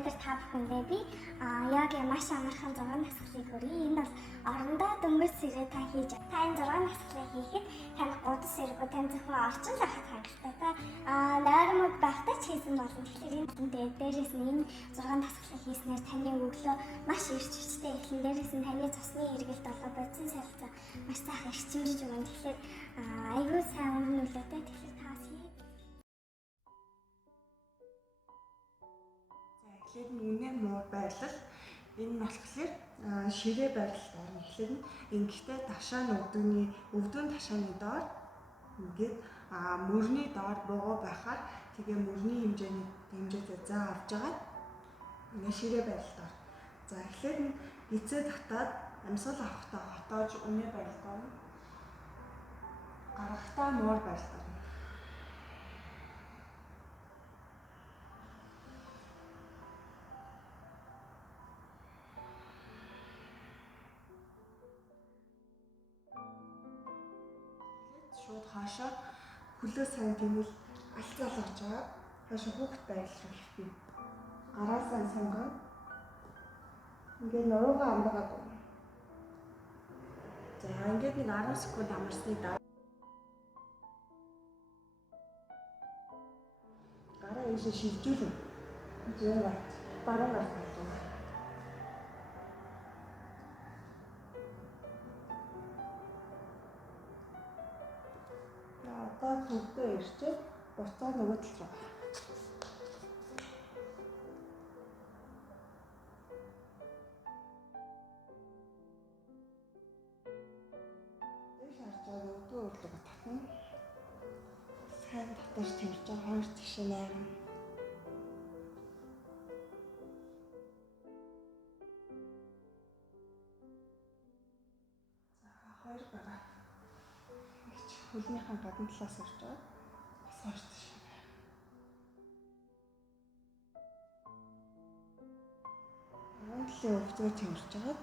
өнөөдөр та бүхэндээ би йогийн маш амархан 6 насгалыг хүргэе. Энэ бол орондоо дөнгөж сэрээ та хийж та энэ 6 насгалыг хийхэд танд гудас сэргүү тань зөвхөн орчин л ахах хангалттай. Нойрмог байхдаа ч хийсэн болно. Тэгэхээр энэ дээрээс нь энэ 6 насгалыг хийснээр таны өглөө маш эрч хүчтэй эхлэн дээрээс нь таны цусны эргэлт болоо бодис солилцоо маш сайхан эрчимжиж өгнө. Тэгэхээр айгүй сайн үр нөлөөтэй. Тэгэхээр та бас хий. Эхлээд нь үнэн муу байрлал. Энэ нь болохоор ширээ байрлалд орно. Эхлээд нь ингэхдээ ташааны өвдөн ташааны доор ингээд мөрний доор бугуу байхаар тэгээ мөрний хэмжээтэй заа авч жагаад ингээд ширээ байрлалд орно. За эхлээд нь эцээ татаад амьсгал авахтаа хотоож үнэ байрлалд орно. Гарахтаа муур байрлалд орно. Шууд хаашаа хөлөө сайн тэмэл алцаал орж байгаа. Хаашаа хүүхд байрлал руу ирэх юм. Гараасаа сонгоо. Ингээд нуруугаа амраад байна. За ингээд нэг 10 секунд амарсны дараа гараа ийшээ шилжүүлнэ. Зүүн гарт, баруун гарт байна. Одоо төвдөө ирчээ буцаа нөгөө тал руу. Дэш харж байгаа өдөө өрлөг татна. Сайн татаж тавьж байгаа хоёр тишээ найрна. За хоёр гараа. Хөлнийхээ гадна талаас орж байгаа. Бас хоёр тишээ. Талын өвчтөөр тэмэрч байгаа.